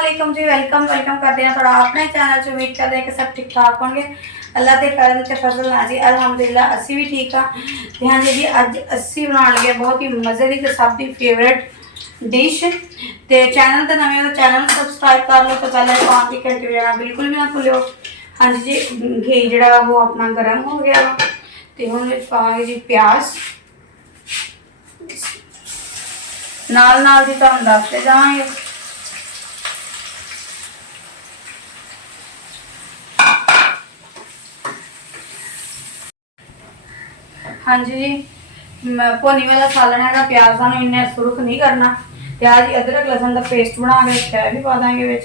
वालेकुम जी। Welcome welcome करते हैं थोड़ा अपने चैनल से। उम्मीद करते हैं कि सब ठीक ठाक होंगे। अल्लाह के करम से फजल ना जी अलहमदुलिल्लाह असी भी ठीक हाँ। ध्यान दीजिए अज असी बना लगे बहुत ही मज़े की तो सब की फेवरेट डिश। तो चैनल तो नवे हो चैनल सबसक्राइब कर लो। तो पहले पान की घंटी बजाना बिल्कुल भी ना भूलो। हाँ जी घी जरा वो अपना गर्म हो गया वा तो हम पावे जी प्याज नाल नाल जी तुहानू दसते जावांगे। हाँ जी भोनी वाला सालन है प्याज सानू इन्ना सुरख नहीं करना। प्याज अदरक लसन का पेस्ट बना के रखा भी पा देंगे बिच।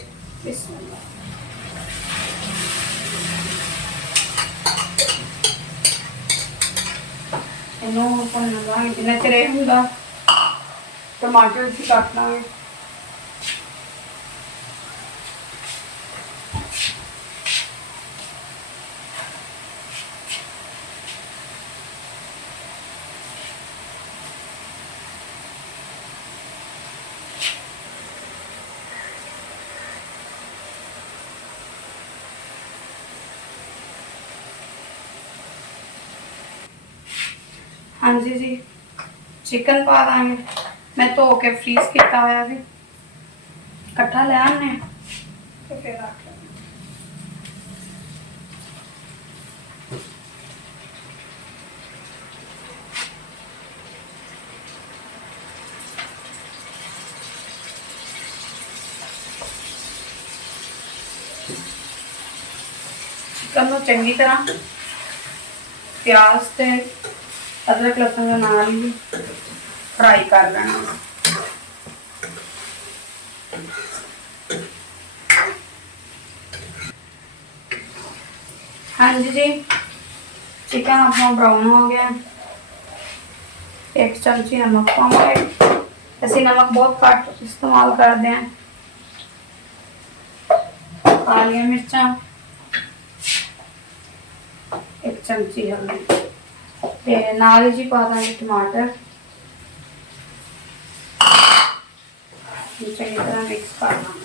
इनू भुन लांगे जिन्ना चिर यह होंदा टमाटर भी कट लांगे। हाँ जी चिकन पा देंगे। मैं धो के फ्रीज किया हुआ भी कट्ठा ले आने तो फिर रख लेंगे। चिकन को चंगी तरह प्याज से अदरक लसन के नाल ही फ्राई कर लेना। हाँ जी चिकन अपना ब्राउन हो गया। एक चमची नमक पाएंगे। असी नमक बहुत घट इस्तेमाल करते हैं। काली मिर्चा एक चमची हल्दी नाल जी पा देंगे टमाटर चंगी तरह मिक्स कर देंगे।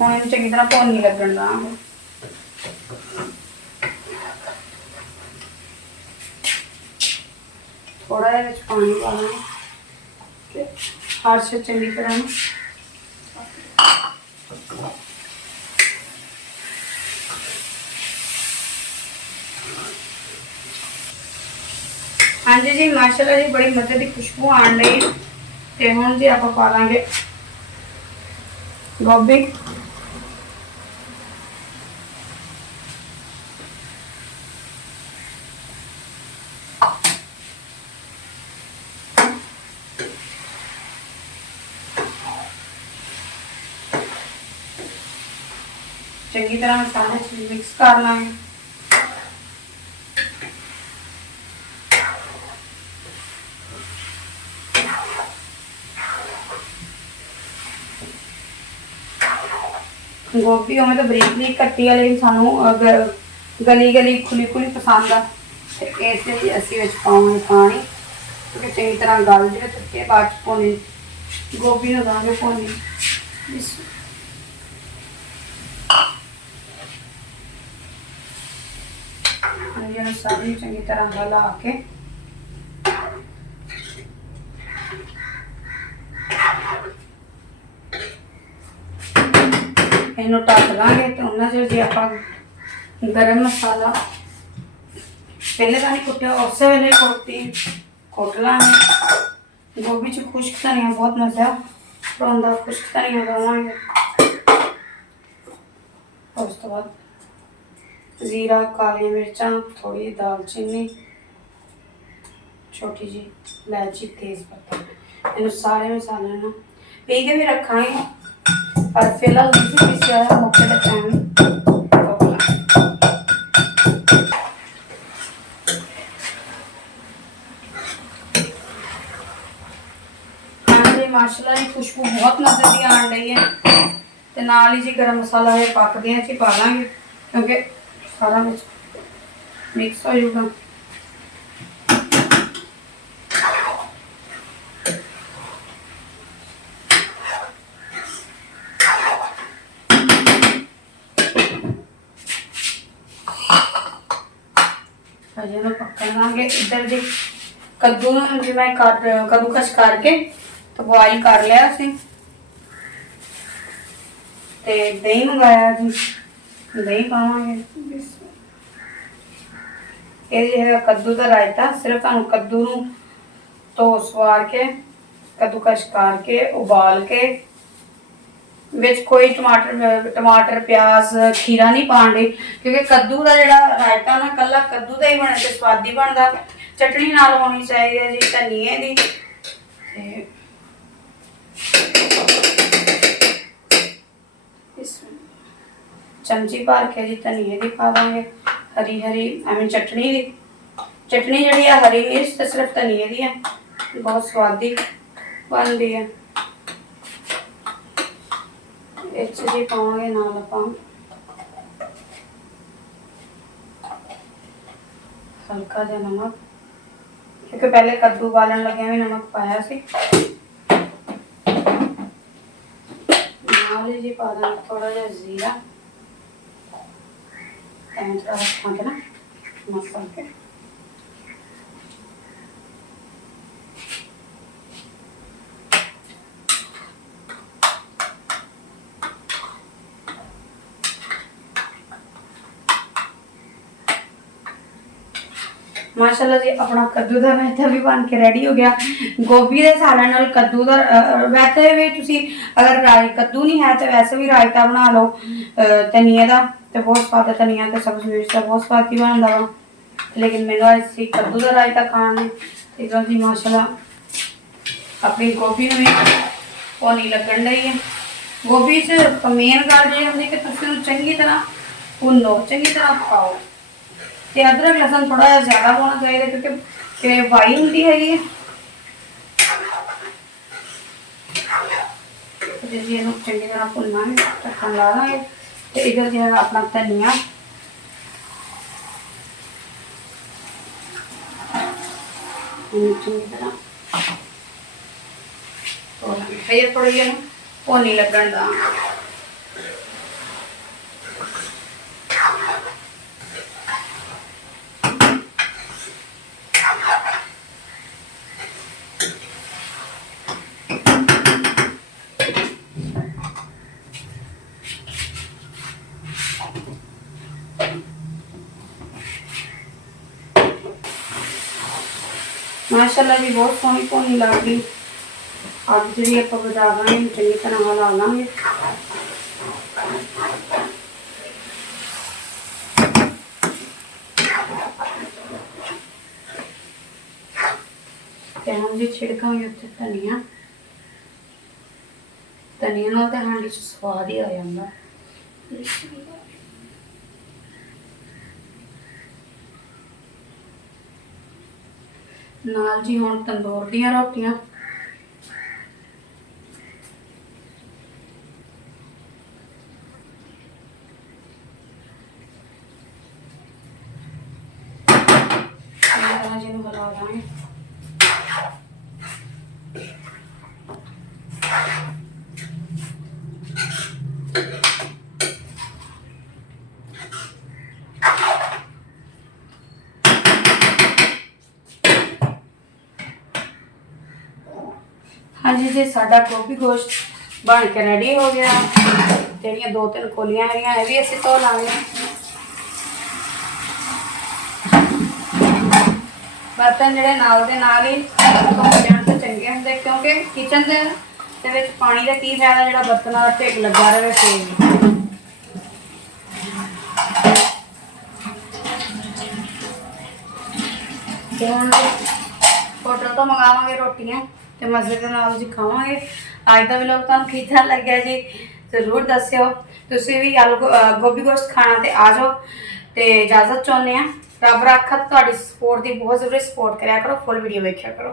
हम इन चंगी तरह भुन लगन देंगे। थोड़ा ये पानी पा देंगे हर से चंगी तरह। हाँ जी माशाल्लाह जी बड़ी मजे की खुशबू आन रही तो हम जी आप पा देंगे गोभी। चंगी तरह मसाले मिक्स कर लेंगे। गोभी हमें तो बरीक बरीक कट्टी है लेकिन सानू अगर गली गली खुली खुली पसंद आ इसलिए असी पावे पानी क्योंकि चंगी तरह गल जाए तो फिर बाद भुनी गोभी में देंगे भुनी। सारी चंगी तरह हिला के इनू ढक देंगे तो उन्ना चर जी आप गरम मसाला पहले तो नहीं कुटिया उस वेले कुट लेंगे। गोभी च खुश्क धनिया बहुत मजा आता खुश्क धनिया देवेंगे। उस तो बाद जीरा काली मिर्चा थोड़ी दालचीनी छोटी जी इलायची तेज पत्ता इन सारे मसाले ना पी के भी रखा पर फिलहाल पीसिया मौके का टाइम। माशाल्लाह जी खुशबू बहुत मजे की आन रही है तो नाल ही जी गर्म मसाला है पकदियां च पा लांगे। क्योंकि सारा मिक्स हो जाएगा। अजे मैं पकड़ लाँगे इधर जी कद्दू जी मैं कद्दूकस करके तो बॉयल कर लिया असी ते दही मंगाया जी दही पावांगे ये है कद्दू का रायता सिर्फ तुहानू कद्दू नू तो सवार के कद्दूकस करके उबाल के विच कोई टमाटर प्याज खीरा नहीं पाने क्योंकि कद्दू का जिहड़ा रायता ना कल्ला कद्दू का ही बने तो स्वादी बनता। चटनी नाल होनी चाहिए जी धनिए दी चमची भर के जी धनिए दी पा देंगे हरी हरी एवं चटनी दी चटनी जी हरी मिर्च तो सिर्फ धनिए दी है बहुत स्वादी बनती है। जी पावे नाल आप हल्का जहा नमक क्योंकि पहले कद्दू उबालन लगे भी नमक पाया सी नाल जी पा देना थोड़ा जहा जीरा थोड़ा रखा के ना मसल के माशाल्लाह जी अपना कद्दू का रायता भी बन के रेडी हो गया। गोभी के सालन नाल कद्दू का वैसे भी तुसी अगर कद्दू नहीं है तो वैसे भी रायता बना लो धनिए का तो बहुत स्वाद धनिया तो सब्ज मिर्च का बहुत स्वादी बनता वा लेकिन मैंने इसी कद्दू का रायता खाने जी माशाल्लाह अपनी गोभी में वो नहीं लगन रही है। गोभी च मेन गल ये होंगी कि तुम चंगी तरह भुनो चंगी तरह खाओ तो अदरक लसन थोड़ा जहा ज्यादा होना चाहिए क्योंकि वाई होंगी हैगी जी इन्हू चंगी तरह भुनना ढक्कन ला देंगे तो इधर जो है अपना धनिया चंगी तरह फिर थोड़ी भुनी लगन दा माशाल्लाह जी बहुत सोहनी भुनी लग गई। अब जी आप बजा देंगे चंगी तरह हिला लेंगे हम जी छिड़कांगे उत्ते धनिया धनिया नाल ते हांडी च स्वाद ही आ जांदा। नाल जी हुण तंदूर दियां रोटियां जी हिला देंगे हाँ जी जी साडा गोभी गोश्त बन के रेडी हो गया। जड़ियाँ 2-3 कोलियां है भी असी धो लाँगे। बर्तन जोड़े नाल दे नाल ही धो जाण तो चंगे होंगे क्योंकि किचन के पानी का की फायदा जो बर्तनों का ढिग लगा रहे फिर होटल तो मंगावे रोटियां तो मजे के नाल जी खावे। अज का व्लॉग तुहानू किदां लग्या जी जरूर दस्सिओ। तुसीं भी आलू गोभी गोश्त खाना तो आ जाओ। तो इजाजत चाहुंदे आ। रब रखा तुहाडी सपोर्ट की बहुत जरूरी सपोर्ट करा करो फुल वीडियो वेख्या करो।